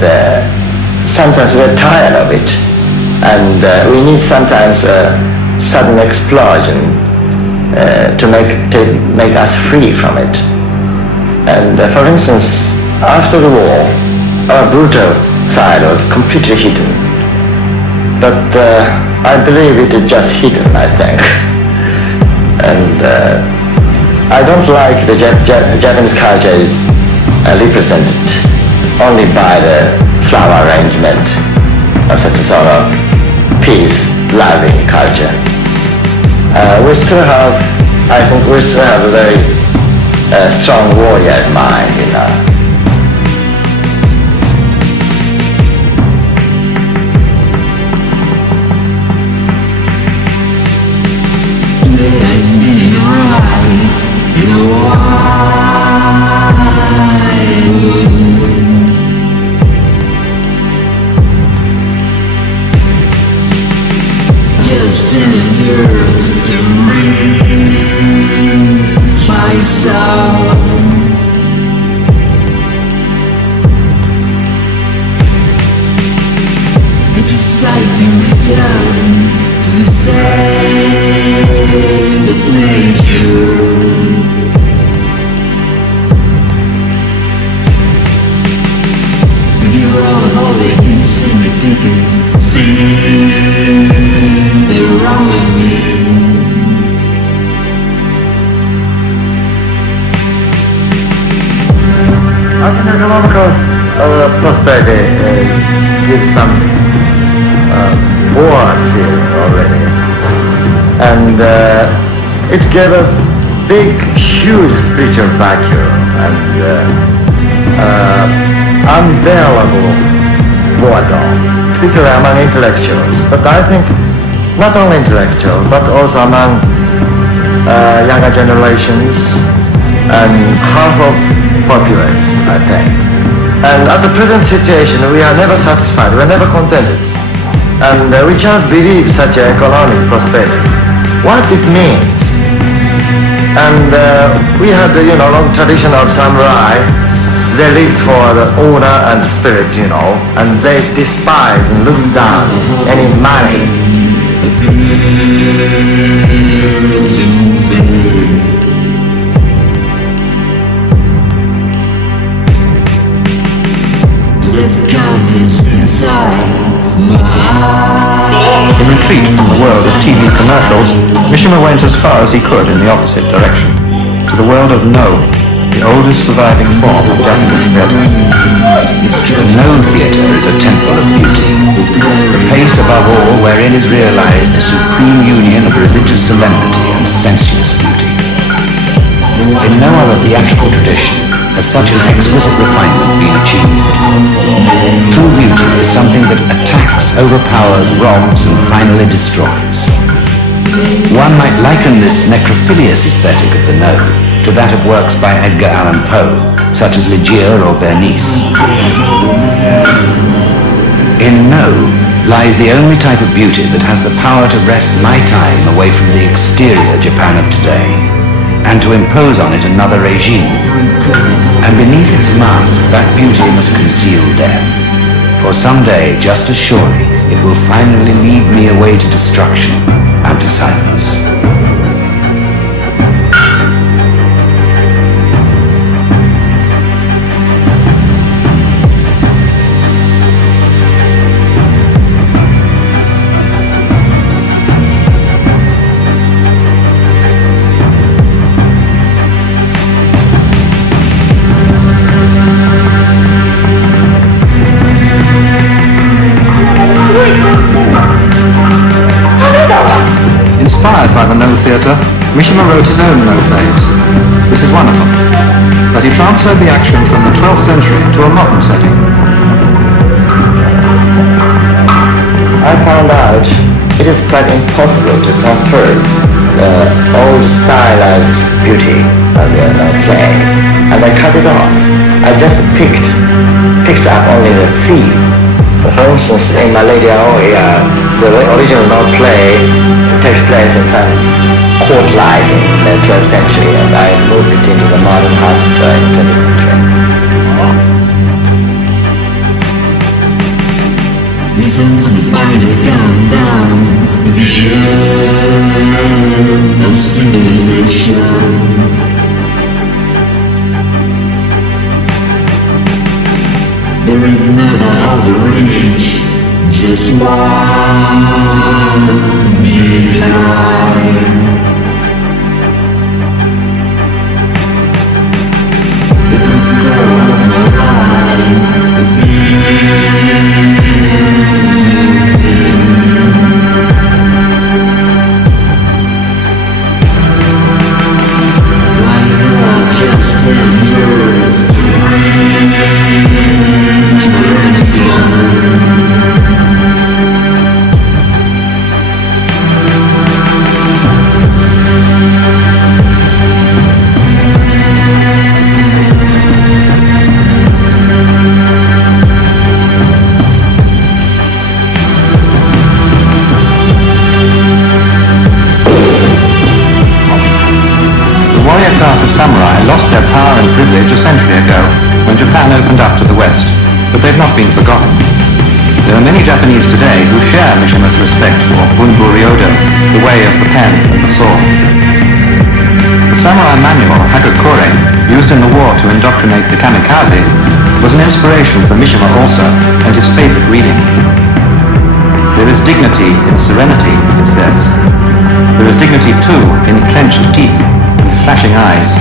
and sometimes we're tired of it, and we need sometimes a sudden explosion to make us free from it. And for instance, after the war, our brutal side was completely hidden, but I believe it is just hidden, I think. And I don't like the Japanese culture is represented only by the flower arrangement, as a sort of peace-loving culture. We still have, I think we still have a very strong warrior's mind, you know. Just in earth to reach my soul. Exciting return to the state of nature. You're all holy, insignificant. See the wrong with me. I think economical prosperity gives some war feeling already, and it gave a big, huge spiritual vacuum and unbearable boredom, particularly among intellectuals. But I think not only intellectuals, but also among younger generations and half of populace, I think. And at the present situation, we are never satisfied, we are never contented. And we cannot believe such an economic prosperity, what it means. And we had the long tradition of samurai. They lived for the honor and the spirit, and they despised and looked down any money. In retreat from the world of TV commercials, Mishima went as far as he could in the opposite direction, to the world of No, the oldest surviving form of Japanese theatre. The No theatre is a temple of beauty, the place above all wherein is realized the supreme union of religious solemnity and sensuous beauty. In no other theatrical tradition has such an exquisite refinement been achieved. True beauty is something that attacks, overpowers, robs, and finally destroys. One might liken this necrophilious aesthetic of the No to that of works by Edgar Allan Poe, such as Ligeia or Bernice. In No lies the only type of beauty that has the power to wrest my time away from the exterior Japan of today, and to impose on it another regime. And beneath its mask, that beauty must conceal death. For someday, just as surely, it will finally lead me away to destruction and to silence. Inspired by the No theatre, Mishima wrote his own No plays. This is one of them. But he transferred the action from the 12th century to a modern setting. I found out it is quite impossible to transfer the old stylized beauty of the No play, and I cut it off. I just picked up only the theme. For instance, in My Lady Aoi, the original No play takes place in some court life in the 12th century, and I moved it into the modern hospital in the 20th century. Listen to the final countdown to the end of civilization. There is not another reach, just one big line. The core of my life, the peace within. I know just 10 years to reach my The warrior class of samurai lost their power and privilege a century ago when Japan opened up to the West, but they've not been forgotten. There are many Japanese today who share Mishima's respect for Bunburyodo, the way of the pen and the sword. The samurai manual, Hagakure, used in the war to indoctrinate the kamikaze, was an inspiration for Mishima also, and his favorite reading. There is dignity in serenity, it says. There is dignity too in clenched teeth and flashing eyes.